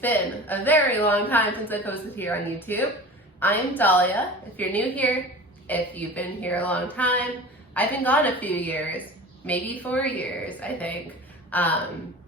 been a very long time since I posted here on YouTube. I'm Dahlia. If you're new here, if you've been here a long time, I've been gone a few years, maybe 4 years, I think.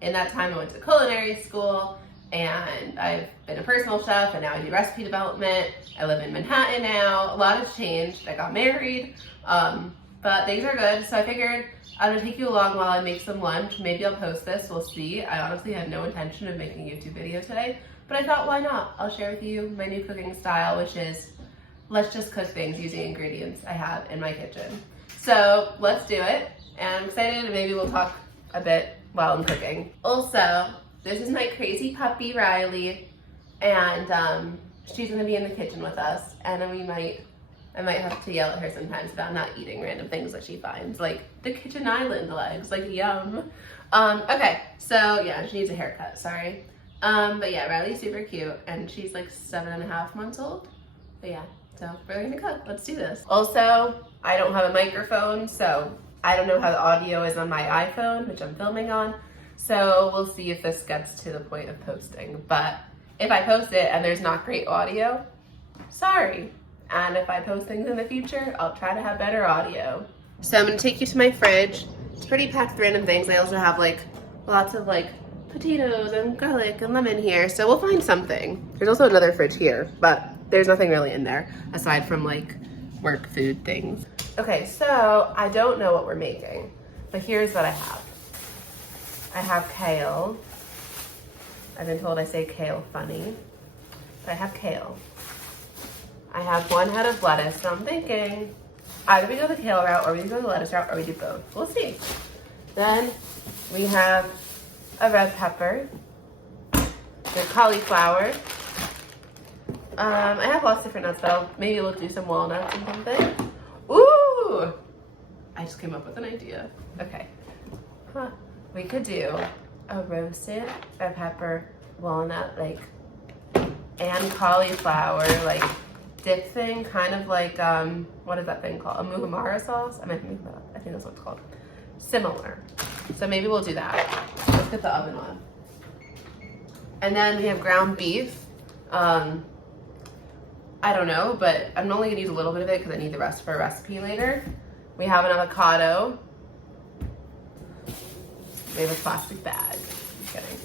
In that time I went to culinary school and I've been a personal chef and now I do recipe development. I live in Manhattan now. A lot has changed. I got married, but things are good. So I figured I'm gonna take you along while I make some lunch. Maybe I'll post this, we'll see. I honestly had no intention of making a YouTube video today, but I thought, why not? I'll share with you my new cooking style, which is, let's just cook things using ingredients I have in my kitchen. So let's do it. And I'm excited, and maybe we'll talk a bit while I'm cooking. Also, this is my crazy puppy, Riley, and she's gonna be in the kitchen with us, and then I might have to yell at her sometimes about not eating random things that she finds, like the kitchen island legs, like yum. Okay, so yeah, she needs a haircut, sorry. But yeah, Riley's super cute, and she's like 7.5 months old. But yeah, so we're gonna cook, let's do this. Also, I don't have a microphone, so I don't know how the audio is on my iPhone, which I'm filming on. So we'll see if this gets to the point of posting. But if I post it and there's not great audio, sorry. And if I post things in the future, I'll try to have better audio. So I'm gonna take you to my fridge. It's pretty packed with random things. I also have like lots of like potatoes and garlic and lemon here. So we'll find something. There's also another fridge here, but there's nothing really in there aside from like work food things. Okay, so I don't know what we're making, but here's what I have. I have kale. I've been told I say kale funny, but I have kale. I have 1 head of lettuce, so I'm thinking either we go the kale route or we go the lettuce route or we do both. We'll see. Then we have a red pepper, the cauliflower. I have lots of different nuts, but maybe we'll do some walnuts and something. Ooh! I just came up with an idea. Okay. Huh. We could do a roasted red pepper, walnut, like, and cauliflower, like, dip thing, kind of like, what is that thing called? A muhammara sauce? I might make that up. I think that's what it's called. Similar. So maybe we'll do that. Let's get the oven on. And then we have ground beef. I don't know, but I'm only gonna use a little bit of it because I need the rest for a recipe later. We have an avocado. We have a plastic bag. Just kidding.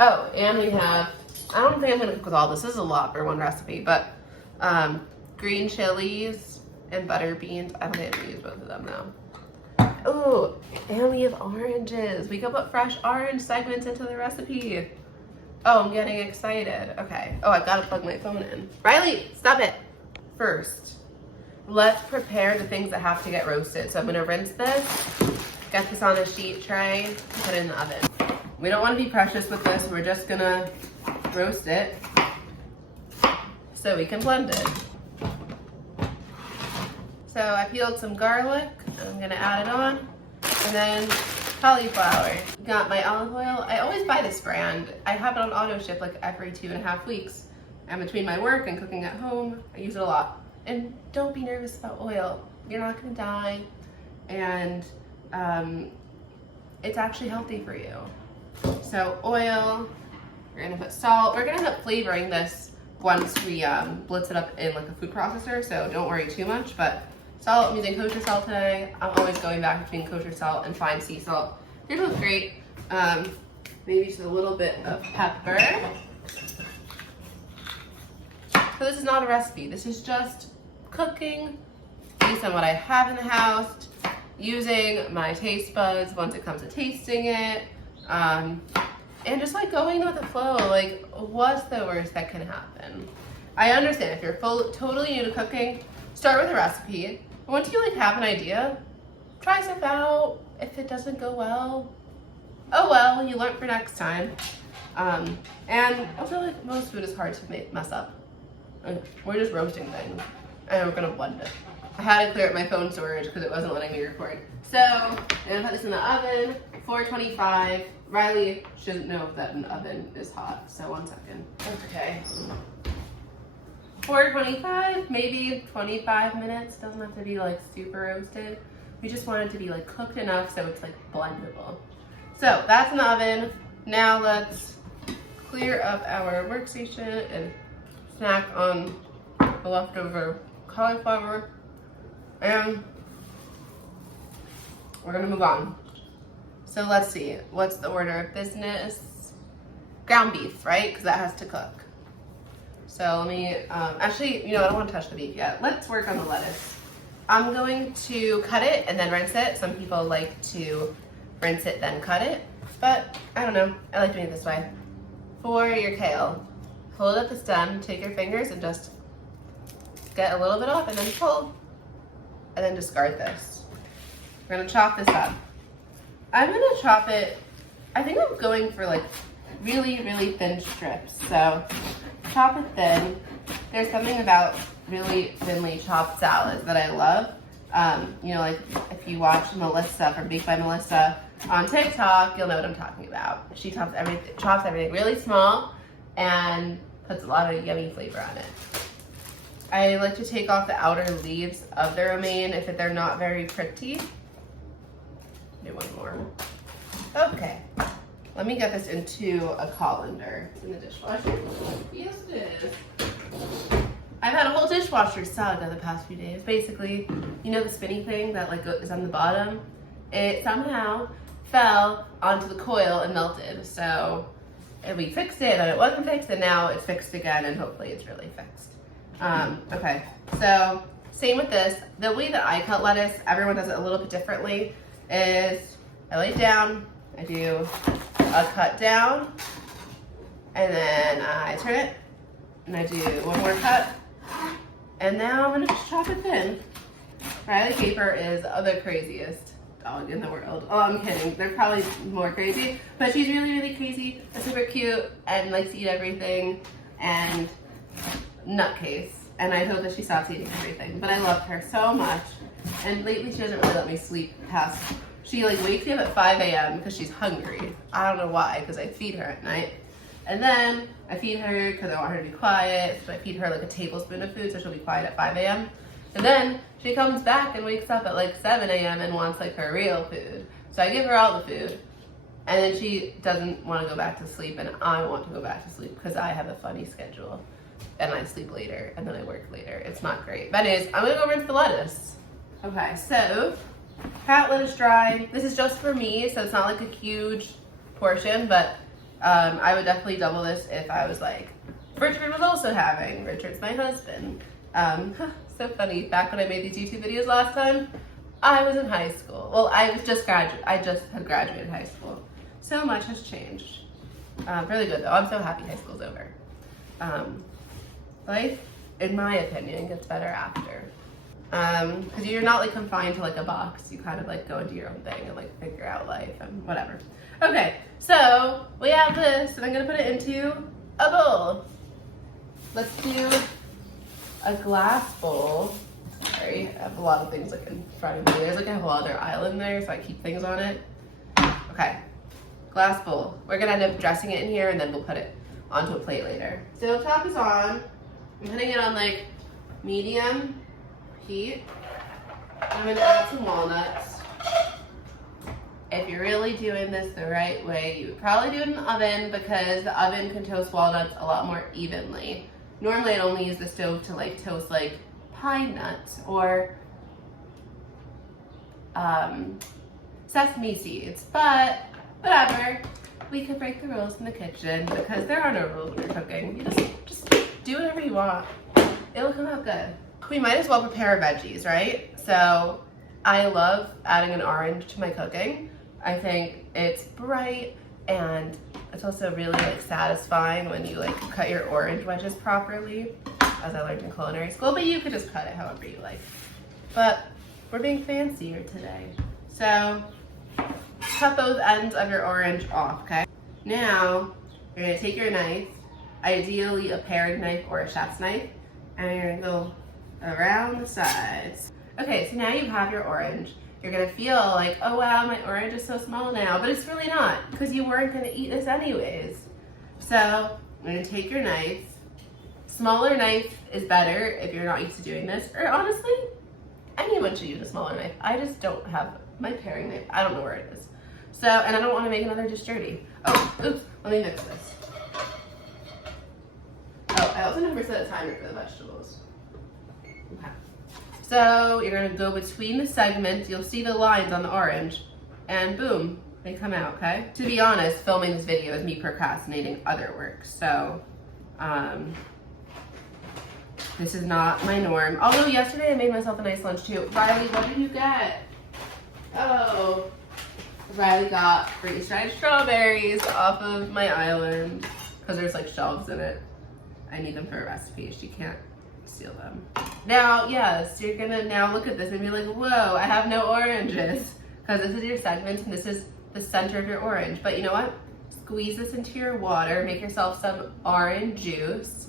Oh, and we have, I don't think I'm gonna cook with all this. This is a lot for one recipe, but green chilies and butter beans. I don't think I'm gonna use both of them though. Ooh, and we have oranges. We can put fresh orange segments into the recipe. Oh, I'm getting excited. Okay. Oh, I've got to plug my phone in. Riley, stop it. First, let's prepare the things that have to get roasted. So I'm gonna rinse this, get this on a sheet tray, and put it in the oven. We don't want to be precious with this. We're just gonna roast it so we can blend it. So I peeled some garlic, and I'm gonna add it on, and then cauliflower. Got my olive oil. I always buy this brand. I have it on auto ship like every 2.5 weeks. And between my work and cooking at home, I use it a lot. And don't be nervous about oil. You're not gonna die. And it's actually healthy for you. So oil, we're gonna put salt. We're gonna end up flavoring this once we blitz it up in like a food processor, so don't worry too much. But salt, I'm using kosher salt today. I'm always going back between kosher salt and fine sea salt. Yours looks great. Maybe just a little bit of pepper. So this is not a recipe. This is just cooking based on what I have in the house, using my taste buds once it comes to tasting it, and just like going with the flow. Like, what's the worst that can happen? I understand if you're totally new to cooking, start with a recipe. Once you like have an idea, try stuff out. If it doesn't go well, oh well, you learn for next time. And also, like, most food is hard to mess up. We're just roasting things, and we're gonna blend it. I had to clear up my phone storage because it wasn't letting me record. So I'm gonna put this in the oven, 425. Riley shouldn't know if that an oven is hot, so 1 second. Okay. 425, maybe 25 minutes. Doesn't have to be like super roasted. We just want it to be like cooked enough so it's like blendable. So that's in the oven. Now let's clear up our workstation and snack on the leftover cauliflower. And we're gonna move on. So let's see, what's the order of business? Ground beef, right? Because that has to cook. So let me, actually, you know, I don't want to touch the beef yet. Let's work on the lettuce. I'm going to cut it and then rinse it. Some people like to rinse it, then cut it. But I don't know, I like doing it this way. For your kale, hold up the stem, take your fingers and just get a little bit off and then pull. And then discard this. We're gonna chop this up. I'm gonna chop it, I think I'm going for like really, really thin strips. So chop it thin. There's something about really thinly chopped salads that I love. You know, like if you watch Melissa from Baked by Melissa on TikTok, you'll know what I'm talking about. She chops everything really small and puts a lot of yummy flavor on it. I like to take off the outer leaves of the romaine if they're not very pretty. Do one more. Okay, let me get this into a colander. It's in the dishwasher. Yes, it is. I've had a whole dishwasher saga the past few days. Basically, you know the spinny thing that like is on the bottom? It somehow fell onto the coil and melted. So and we fixed it and it wasn't fixed and now it's fixed again and hopefully it's really fixed. Okay, so same with this. The way that I cut lettuce, everyone does it a little bit differently, is I lay it down, I do a cut down, and then I turn it, and I do one more cut, and now I'm gonna just chop it thin. Riley Caper is the craziest dog in the world. Oh, I'm kidding. They're probably more crazy, but she's really, really crazy, super cute, and likes to eat everything, and nutcase. And I hope that she stops eating everything. But I love her so much. And lately she doesn't really let me sleep past. She like wakes me up at 5 a.m. because she's hungry. I don't know why, because I feed her at night. And then I feed her because I want her to be quiet. So I feed her like a tablespoon of food so she'll be quiet at 5 a.m. And then she comes back and wakes up at like 7 a.m. and wants like her real food. So I give her all the food. And then she doesn't want to go back to sleep and I want to go back to sleep because I have a funny schedule. And I sleep later and then I work later. It's not great. But anyways, I'm gonna go rinse the lettuce. Okay, so cat lettuce dry. This is just for me, so it's not like a huge portion, but I would definitely double this if I was like, Richard was also having. Richard's my husband. So funny, back when I made these YouTube videos last time, I was in high school. Well, I just had graduated high school. So much has changed. Really good though, I'm so happy high school's over. Life, in my opinion, gets better after. Because you're not like confined to like a box. You kind of like go into your own thing and like figure out life and whatever. Okay, so we have this and I'm gonna put it into a bowl. Let's do a glass bowl. Sorry, I have a lot of things like in front of me. There's like a whole other aisle in there, so I keep things on it. Okay, glass bowl. We're gonna end up dressing it in here and then we'll put it onto a plate later. Stove top is on. I'm putting it on like medium heat. I'm gonna add some walnuts. If you're really doing this the right way, you would probably do it in the oven because the oven can toast walnuts a lot more evenly. Normally I'd only use the stove to like toast like pine nuts or sesame seeds, but whatever. We could break the rules in the kitchen because there are no rules when you're cooking. You just do whatever you want. It'll come out good. We might as well prepare our veggies, right? So I love adding an orange to my cooking. I think it's bright and it's also really like satisfying when you like cut your orange wedges properly, as I learned in culinary school, but you could just cut it however you like. But we're being fancier today. So cut those ends of your orange off, okay? Now, you're gonna take your knife, ideally a paring knife or a chef's knife, and you're gonna go around the sides. Okay, so now you have your orange. You're gonna feel like, oh wow, my orange is so small now, but it's really not, because you weren't gonna eat this anyways. So, I'm gonna take your knife. Smaller knife is better if you're not used to doing this, or honestly, anyone should use a smaller knife. I just don't have my paring knife. I don't know where it is. So, and I don't wanna make another dish dirty. Oh, oops, let me mix this. what's the number set a timer for the vegetables? Okay. So you're gonna go between the segments. You'll see the lines on the orange, and boom, they come out, okay? To be honest, filming this video is me procrastinating other work. So, this is not my norm. Although yesterday I made myself a nice lunch too. Riley, what did you get? Oh, Riley got freeze-dried strawberries off of my island because there's like shelves in it. I need them for a recipe. She can't steal them. Now, yes, you're gonna now look at this and be like, whoa, I have no oranges. Because this is your segment and this is the center of your orange. But you know what? Squeeze this into your water, make yourself some orange juice,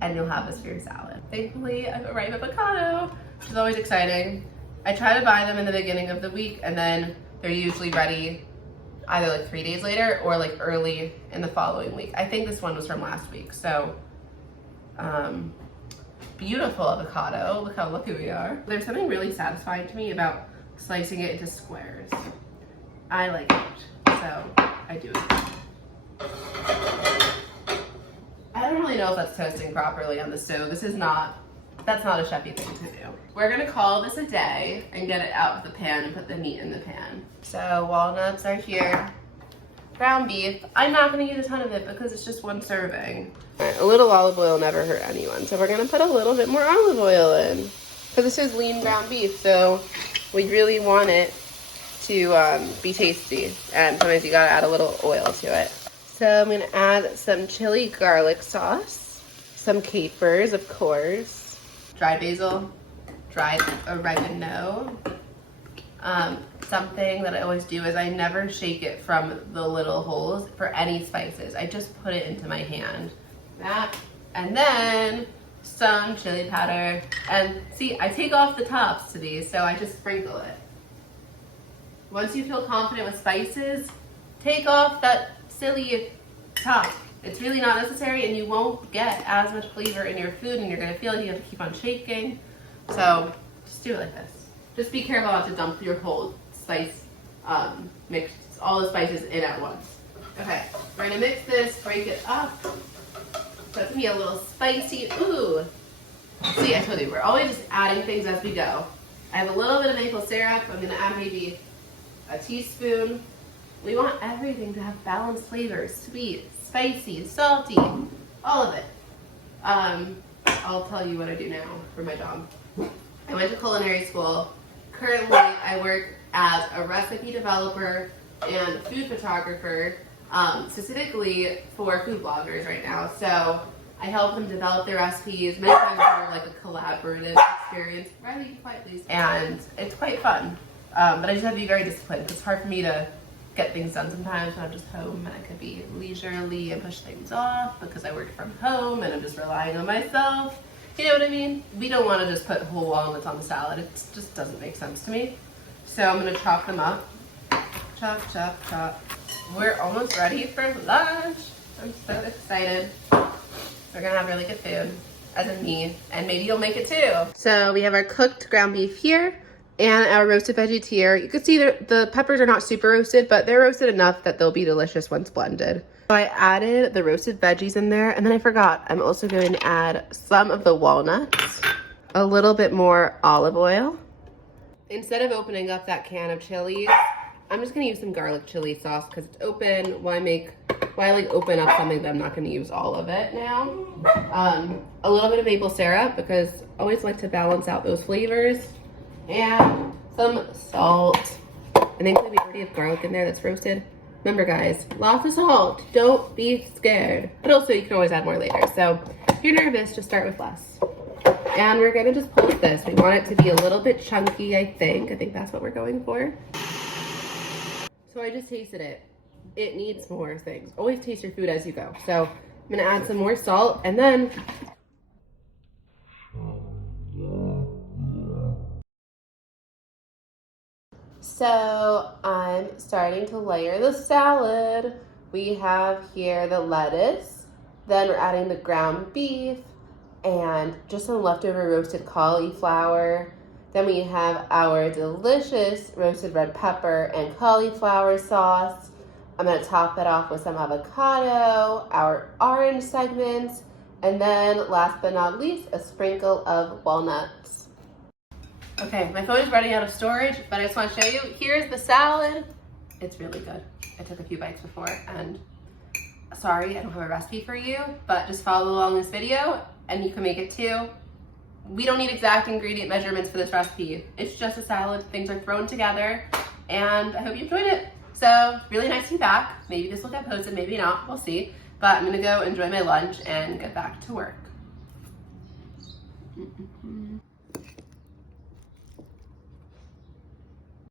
and you'll have this for your salad. Thankfully, I have a ripe avocado, which is always exciting. I try to buy them in the beginning of the week, and then they're usually ready either like 3 days later or like early in the following week. I think this one was from last week, so beautiful avocado. Look how lucky we are. There's something really satisfying to me about slicing it into squares. I like it, so I do it. I don't really know if that's toasting properly on the stove. That's not a chefy thing to do. We're gonna call this a day and get it out of the pan and put the meat in the pan. So walnuts are here. Ground beef, I'm not gonna use a ton of it because it's just one serving. All right, a little olive oil never hurt anyone. So we're gonna put a little bit more olive oil in. Because this is lean ground beef, so we really want it to be tasty. And sometimes you gotta add a little oil to it. So I'm gonna add some chili garlic sauce, some capers, of course, dried basil, dried oregano. Something that I always do is I never shake it from the little holes for any spices. I just put it into my hand. That, and then some chili powder. And see, I take off the tops to these, so I just sprinkle it. Once you feel confident with spices, take off that silly top. It's really not necessary, and you won't get as much flavor in your food, and you're gonna feel like you have to keep on shaking. So just do it like this. Just be careful not to dump your whole spice mix, all the spices in at once. Okay, we're gonna mix this, break it up. So it's gonna be a little spicy. Ooh. See, I told you, we're always just adding things as we go. I have a little bit of maple syrup. I'm gonna add maybe a teaspoon. We want everything to have balanced flavors, sweet, spicy, salty, all of it. I'll tell you what I do now for my job. I went to culinary school. Currently, I work as a recipe developer and food photographer, specifically for food bloggers right now. So I help them develop their recipes. Many times it's more like a collaborative experience. Riley, be quiet, please. And it's quite fun. But I just have to be very disciplined because it's hard for me to get things done sometimes when I'm just home, and I could be leisurely and push things off because I work from home and I'm just relying on myself. You know what I mean? We don't want to just put whole walnuts on the salad. It just doesn't make sense to me. So I'm going to chop them up. Chop, chop, chop. We're almost ready for lunch. I'm so excited. We're going to have really good food, as in me, and maybe you'll make it too. So we have our cooked ground beef here and our roasted veggies here. You can see the peppers are not super roasted, but they're roasted enough that they'll be delicious once blended. So I added the roasted veggies in there, and then I forgot, I'm also going to add some of the walnuts, a little bit more olive oil. Instead of opening up that can of chilies, I'm just gonna use some garlic chili sauce because it's open. Why like open up something that I'm not gonna use all of it now? A little bit of maple syrup because I always like to balance out those flavors. And some salt. And then we already have garlic in there that's roasted. Remember guys, lots of salt. Don't be scared. But also you can always add more later. So if you're nervous, just start with less. And we're gonna just pull this. We want it to be a little bit chunky, I think. I think that's what we're going for. So I just tasted it. It needs more things. Always taste your food as you go. So I'm gonna add some more salt and then so I'm starting to layer the salad. We have here the lettuce, then we're adding the ground beef and just some leftover roasted cauliflower. Then we have our delicious roasted red pepper and cauliflower sauce. I'm gonna top that off with some avocado, our orange segments, And then last but not least, a sprinkle of walnuts. Okay, my phone is running out of storage, but I just want to show you. Here's the salad. It's really good. I took a few bites before, and sorry, I don't have a recipe for you, but just follow along this video and you can make it too. We don't need exact ingredient measurements for this recipe. It's just a salad. Things are thrown together, and I hope you enjoyed it. So, really nice to be back. Maybe this will get posted, maybe not, we'll see. But I'm gonna go enjoy my lunch and get back to work.